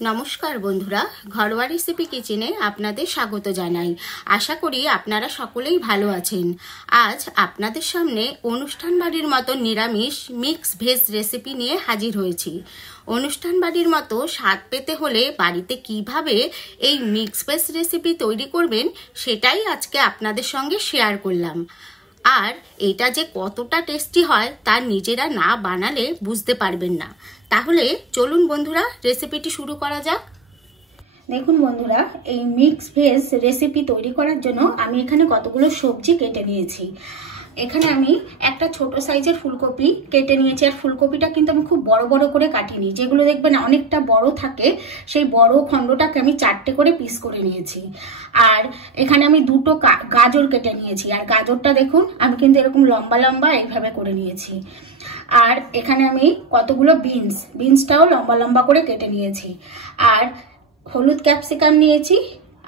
নমস্কার বন্ধুরা, ঘরোয়া রেসিপি কিচেনে আপনাদের স্বাগত জানাই। আশা করি আপনারা সকলেই ভালো আছেন। আজ আপনাদের সামনে অনুষ্ঠান বাড়ির মতো নিরামিষ মিক্স ভেজ রেসিপি নিয়ে হাজির হয়েছি। অনুষ্ঠান বাড়ির মতো স্বাদ পেতে হলে বাড়িতে কিভাবে এই মিক্স ভেজ রেসিপি তৈরি করবেন সেটাই আজকে আপনাদের সঙ্গে শেয়ার করলাম। আর এটা যে কতটা টেস্টি হয় তা নিজেরা না বানালে বুঝতে পারবেন না। তাহলে চলুন বন্ধুরা, রেসিপিটি শুরু করা যাক। দেখুন বন্ধুরা, এই মিক্স ভেজ রেসিপি তৈরি করার জন্য আমি এখানে কতগুলো সবজি কেটে নিয়েছি। এখানে আমি একটা ছোট সাইজের ফুলকপি কেটে নিয়েছি। আর ফুলকপিটা কিন্তু আমি খুব বড় বড় করে কাটিনি, যেগুলো দেখবেন অনেকটা বড় থাকে সেই বড় খণ্ডটাকে আমি 4টে করে পিস করে নিয়েছি। আর এখানে আমি 2টো গাজর কেটে নিয়েছি। আর গাজরটা দেখুন আমি কিন্তু এরকম লম্বা লম্বা এইভাবে করে নিয়েছি। আর এখানে আমি কতগুলো বিনসটাও লম্বা লম্বা করে কেটে নিয়েছি। আর হলুদ ক্যাপসিকাম নিয়েছি,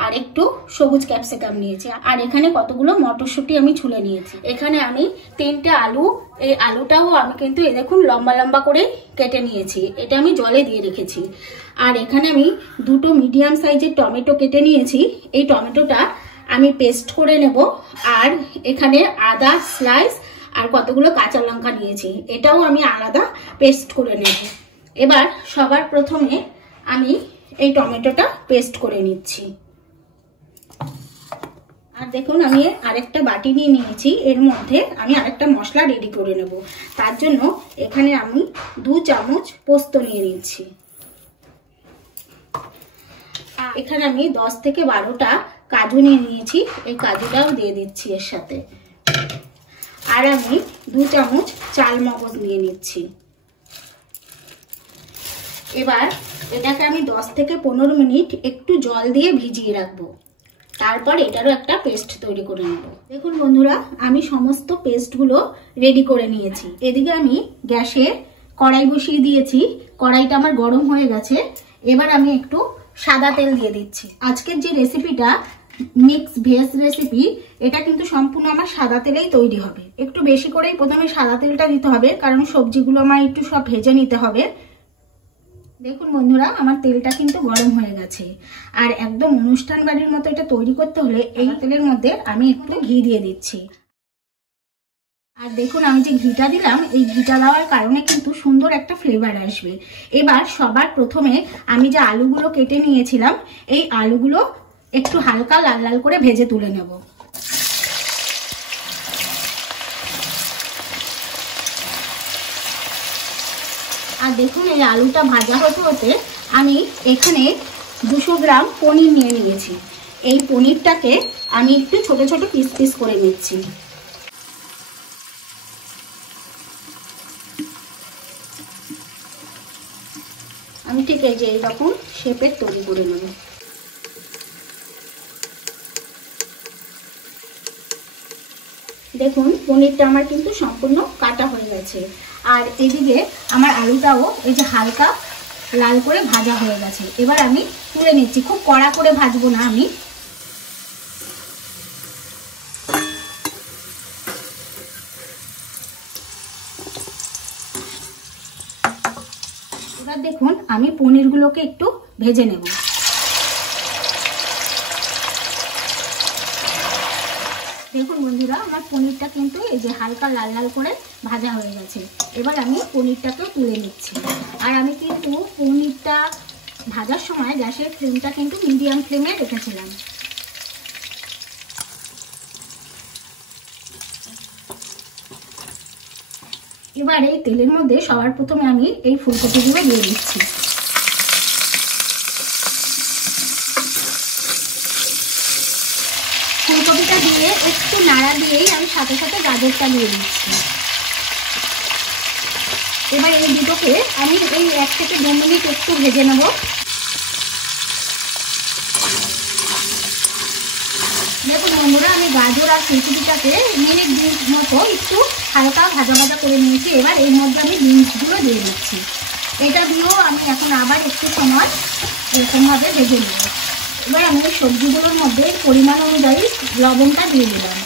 আর একটু সবুজ ক্যাপসিকাম নিয়েছি। আর এখানে কতগুলো মটরশুঁটি আমি ছুলে নিয়েছি। এখানে আমি 3টে আলু, এই আলুটাও আমি কিন্তু দেখুন লম্বা লম্বা করে কেটে নিয়েছি। এটা আমি জলে দিয়ে রেখেছি। আর এখানে আমি 2টো মিডিয়াম সাইজের টমেটো কেটে নিয়েছি। এই টমেটোটা আমি পেস্ট করে নেব। আর এখানে আদা স্লাইস আর কতগুলো কাঁচা লঙ্কা নিয়েছি, এটাও আমি আলাদা পেস্ট করে নেব। এবার সবার প্রথমে আমি এই টমেটোটা পেস্ট করে নিচ্ছি। আর দেখুন আমি আরেকটা বাটি নিয়ে নিয়েছি, এর মধ্যে আমি আরেকটা মশলা রেডি করে নেব। তার জন্য এখানে আমি 2 চামচ পোস্ত নিয়ে নিচ্ছি। এখানে আমি 10 থেকে 12টা কাজু নিয়ে নিয়েছি, এই কাজুটাও দিয়ে দিচ্ছি এর সাথে। আর আমি 2 চামচ চাল মগজ নিয়ে নিচ্ছি। এবার এটাকে আমি 10 থেকে 15 মিনিট একটু জল দিয়ে ভিজিয়ে রাখবো। তারপর এটারও একটা পেস্ট তৈরি করে নেব। দেখুন বন্ধুরা, আমি সমস্ত পেস্টগুলো রেডি করে নিয়েছি। এদিকে আমি গ্যাসে কড়াই বসিয়ে দিয়েছি। কড়াইটা আমার গরম হয়ে গেছে। এবার আমি একটু সাদা তেল দিয়ে দিচ্ছি। আজকের যে রেসিপিটা মিক্স ভেজ রেসিপি, এটা কিন্তু সম্পূর্ণ আমার সাদা তেলেই তৈরি হবে। একটু বেশি করেই প্রথমে সাদা তেলটা দিতে হবে, কারণ সবজিগুলো আমার একটু সব ভেজে নিতে হবে। দেখুন বন্ধুরা, আমার তেলটা কিন্তু গরম হয়ে গেছে। আর একদম অনুষ্ঠান বাড়ির মতো এটা তৈরি করতে হলে এই তেলের মধ্যে আমি একটু ঘি দিয়ে দিচ্ছি। আর দেখুন আমি যে ঘিটা দিলাম, এই ঘিটা দেওয়ার কারণে কিন্তু সুন্দর একটা ফ্লেভার আসবে। এবার সবার প্রথমে আমি যে আলুগুলো কেটে নিয়েছিলাম, এই আলুগুলো একটু হালকা লাল লাল করে ভেজে তুলে নেব। আর দেখুন এই আলুটা ভাজা হতে হতে আমি এখানে 200 গ্রাম পনির নিয়ে নিয়েছি। এই পনিরটাকে আমি একটু ছোট ছোট পিস পিস করে নিচ্ছি। আমি ঠিক এই যে এরকম শেপের তৈরি করে নেব। দেখুন পনিরটা আমার কিন্তু সম্পূর্ণ কাটা হয়ে গেছে। আর এদিকে আমার আলুটাও এই যে হালকা লাল করে ভাজা হয়ে গেছে। এবার আমি তুলে নিচ্ছি, খুব কড়া করে ভাজবো না আমি। এবার দেখুন আমি পনিরগুলোকে একটু ভেজে নেব। দেখুন বন্ধুরা, আমার পনিরটা কিন্তু এই যে হালকা লাল লাল করে ভাজা হয়ে গেছে। এবার আমি পনিরটাকে তুলে নিচ্ছি। আর আমি কিন্তু পনিরটা ভাজার সময় গ্যাসের ফ্লেমটা কিন্তু মিডিয়াম ফ্লেমে রেখেছিলাম। এবার এই তেলের মধ্যে সবার প্রথমে আমি এই ফুলকপিগুলো দিয়ে দিচ্ছি। ফুলকপিটা দিয়ে একটু নাড়া দিয়েই আমি সাথে সাথে গাজরটা দিয়ে দিচ্ছি। এবার এই দুটোকে আমি এই 1 থেকে 2 মিনিট একটু ভেজে নেব। দেখুন বন্ধুরা, আমি গাজর আর ফুলকপিটাকে মিনিট 2 মতো একটু হালকা ভাজা ভাজা করে নিয়েছি। এবার এর মধ্যে আমি বিনসগুলো দিয়ে দিচ্ছি। এটা দিয়েও আমি এখন আবার একটু সময় এরকমভাবে ভেজে নেব। এবার আমি সবজিগুলোর মধ্যে পরিমাণ অনুযায়ী লবণটা দিয়ে দিলাম।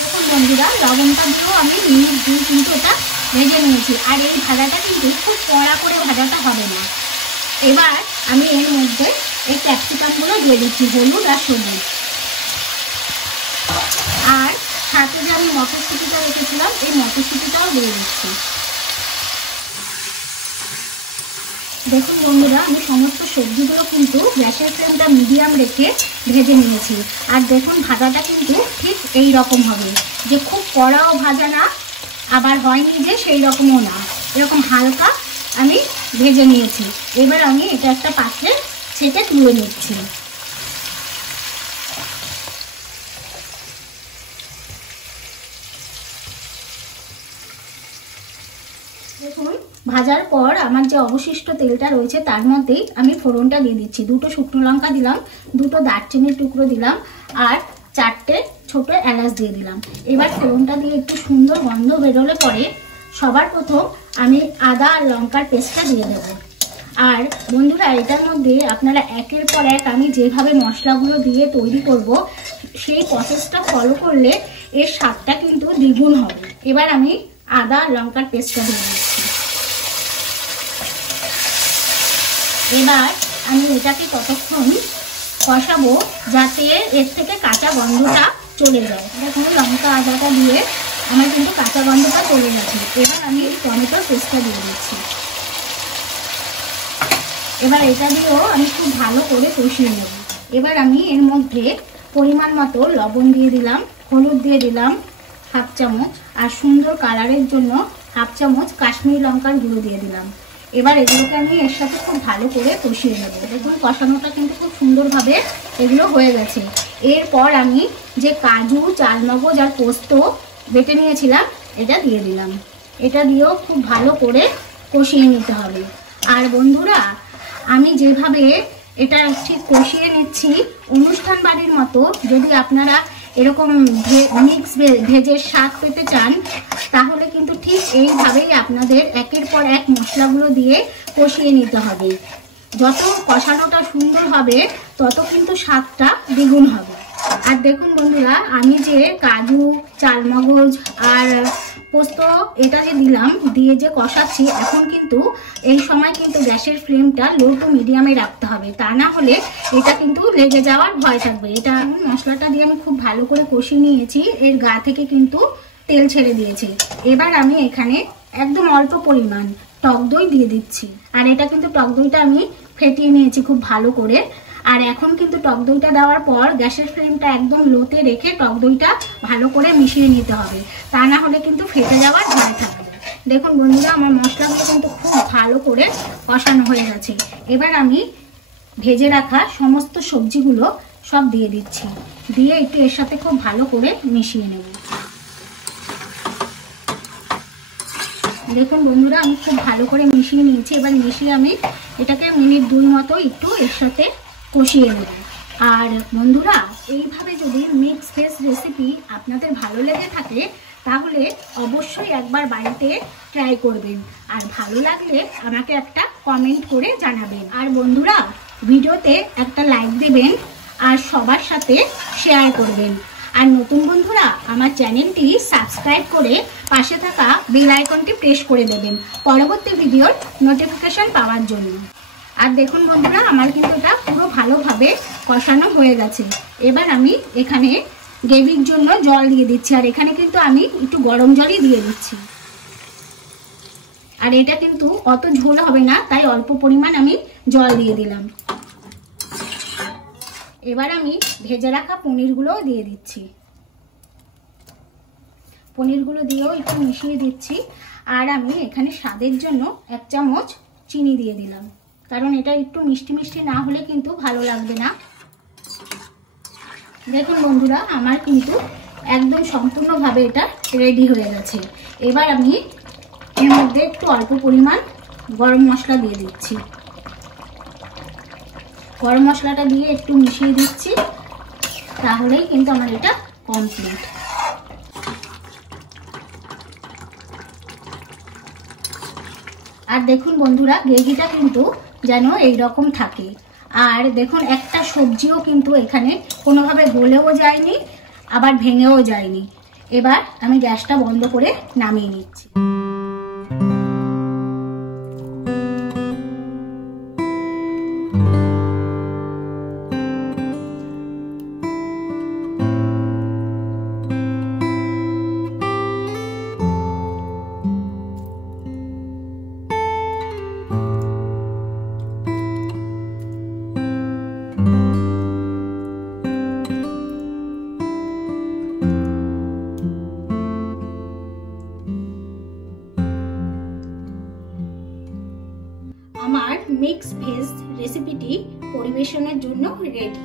দেখুন বন্ধুরা, লবণটা দিয়েও আমি মিনিট 2 কিন্তু এটা ভেজে নিয়েছি। আর এই ভাজাটা কিন্তু খুব কড়া করে ভাজাটা হবে না, এবার আমি এর মধ্যে এই ক্যাপসিকামগুলো দিয়ে দিচ্ছি, হলুদ আর সবুজ। আর সাথে যে আমি মটরশুঁটিটা রেখেছিলাম এই মটরশুঁটিটাও দিয়ে দিচ্ছি। দেখুন বন্ধুরা, আমি সমস্ত সবজিগুলো কিন্তু গ্যাসের ফ্লেমটা মিডিয়াম রেখে ভেজে নিয়েছি। আর দেখুন ভাজাটা কিন্তু ঠিক এই রকম হবে, যে খুব কড়াও ভাজা না, আবার হয়নি যে সেই রকমও না, এরকম হালকা আমি ভেজে নিয়েছি। এবার আমি এটা একটা পাত্রে ছেঁকে তুলে নিচ্ছি। দেখুন ভাজার পর আমার যে অবশিষ্ট তেলটা রয়েছে তার মধ্যেই আমি ফোড়নটা দিয়ে দিচ্ছি। 2টো শুকনো লঙ্কা দিলাম, 2টো দারচিনির টুকরো দিলাম, আর 4টে ছোট এলাচ দিয়ে দিলাম। এবার ফোড়নটা দিয়ে একটু সুন্দর গন্ধ বেরোলে পরে সবার প্রথম আমি আদা আর লঙ্কার পেস্টটা দিয়ে দেব। আর বন্ধুরা, এটার মধ্যে আপনারা একের পর এক আমি যেভাবে মশলাগুলো দিয়ে তৈরি করব সেই প্রসেসটা ফলো করলে এর স্বাদটা কিন্তু দ্বিগুণ হবে। এবার আমি আদা আর লঙ্কার পেস্টটা দিয়ে দিচ্ছি। এবার আমি এটাকে ততক্ষণ কষাবো যাতে এর থেকে কাঁচা গন্ধটা চলে যায়। দেখুন লঙ্কা আদাটা দিয়ে আমার কিন্তু কাঁচা গন্ধটা চলে গেছে। এবার আমি এই টমেটোর পেস্টটা দিয়ে দিচ্ছি। এবার এটা দিয়েও আমি খুব ভালো করে কষিয়ে নেব। এবার আমি এর মধ্যে পরিমাণ মতো লবণ দিয়ে দিলাম, হলুদ দিয়ে দিলাম 1/2 চামচ, আর সুন্দর কালারের জন্য 1/2 চামচ কাশ্মীরি লঙ্কার গুঁড়ো দিয়ে দিলাম। এবার এগুলোকে আমি এর সাথে খুব ভালো করে কষিয়ে নেব। দেখুন কষানোটা কিন্তু খুব সুন্দরভাবে এগুলো হয়ে গেছে। এরপর আমি যে কাজু, চালমগজ আর পোস্ত বেটে নিয়েছিলাম এটা দিয়ে দিলাম। এটা দিয়েও খুব ভালো করে কষিয়ে নিতে হবে। আর বন্ধুরা, আমি যেভাবে এটা ঠিক কষিয়ে নিচ্ছি অনুষ্ঠান বাড়ির মতো, যদি আপনারা এরকম মিক্স ভেজের স্বাদ পেতে চান তাহলে কিন্তু ঠিক এইভাবেই আপনাদের একের পর এক মশলাগুলো দিয়ে কষিয়ে নিতে হবে। যত কষানোটা সুন্দর হবে তত কিন্তু স্বাদটা দ্বিগুণ হবে। আর দেখুন বন্ধুরা, আমি যে কাজু, চালমগজ আর পোস্ত এটা যে দিলাম, দিয়ে যে কষাচ্ছি, এখন কিন্তু এই সময় কিন্তু গ্যাসের ফ্লেমটা লো টু মিডিয়ামে রাখতে হবে, তা না হলে এটা কিন্তু লেগে যাওয়ার ভয় থাকবে। এটা মশলাটা দিয়ে আমি খুব ভালো করে কষিয়ে নিয়েছি, এর গা থেকে কিন্তু তেল ছেড়ে দিয়েছে। এবার আমি এখানে একদম অল্প পরিমাণ টক দই দিয়ে দিচ্ছি। আর এটা কিন্তু টক দইটা আমি ফেটিয়ে নিয়েছি খুব ভালো করে। আর এখন কিন্তু টক দইটা দেওয়ার পর গ্যাসের ফ্লেমটা একদম লোতে রেখে টক দইটা ভালো করে মিশিয়ে নিতে হবে, তা না হলে কিন্তু ফেটে যাওয়ার ভয় থাকবে। দেখুন বন্ধুরা, আমার মশলাগুলো কিন্তু খুব ভালো করে কষানো হয়ে গেছে। এবার আমি ভেজে রাখা সমস্ত সবজিগুলো সব দিয়ে দিচ্ছি, দিয়ে একটু এর সাথে খুব ভালো করে মিশিয়ে নেব। দেখুন বন্ধুরা, আমি খুব ভালো করে মিশিয়ে নিয়েছি। এবার মিশিয়ে আমি এটাকে মিনিট 2 মতো একটু এর সাথে কষিয়ে নেব। আর বন্ধুরা, এইভাবে যদি মিক্স ভেজ রেসিপি আপনাদের ভালো লেগে থাকে তাহলে অবশ্যই একবার বাড়িতে ট্রাই করবেন। আর ভালো লাগলে আমাকে একটা কমেন্ট করে জানাবেন। আর বন্ধুরা, ভিডিওতে একটা লাইক দেবেন আর সবার সাথে শেয়ার করবেন। আর নতুন বন্ধুরা আমার চ্যানেলটি সাবস্ক্রাইব করে পাশে থাকা বেল আইকনটি প্রেস করে দেবেন পরবর্তী ভিডিওর নোটিফিকেশন পাওয়ার জন্য। আর দেখুন বন্ধুরা, আমার কিন্তু এটা পুরো ভালোভাবে কষানো হয়ে গেছে। এবার আমি এখানে গ্রেভির জন্য জল দিয়ে দিচ্ছি। আর এখানে কিন্তু আমি একটু গরম জলই দিয়ে দিচ্ছি। আর এটা কিন্তু অত ঝোল হবে না, তাই অল্প পরিমাণ আমি জল দিয়ে দিলাম। এবার আমি ভেজে রাখা পনিরগুলোও দিয়ে দিচ্ছি। পনিরগুলো দিয়েও একটু মিশিয়ে দিচ্ছি। আর আমি এখানে স্বাদের জন্য 1 চামচ চিনি দিয়ে দিলাম, কারণ এটা একটু মিষ্টি মিষ্টি না হলে কিন্তু ভালো লাগবে না। দেখুন বন্ধুরা, আমার কিন্তু একদম সম্পূর্ণভাবে এটা রেডি হয়ে গেছে। এবার আমি এর মধ্যে একটু অল্প পরিমাণ গরম মশলা দিয়ে দিচ্ছি। গরম মশলাটা দিয়ে একটু মিশিয়ে দিচ্ছি, তাহলেই কিন্তু আমার এটা কমপ্লিট। আর দেখুন বন্ধুরা, গ্রেভিটা কিন্তু যেন এইরকম থাকে। আর দেখুন একটা সবজিও কিন্তু এখানে কোনোভাবে গলেও যায়নি, আবার ভেঙেও যায়নি। এবার আমি গ্যাসটা বন্ধ করে নামিয়ে নিচ্ছি। মিক্স ভেজ রেসিপিটি পরিবেশনের জন্য রেডি।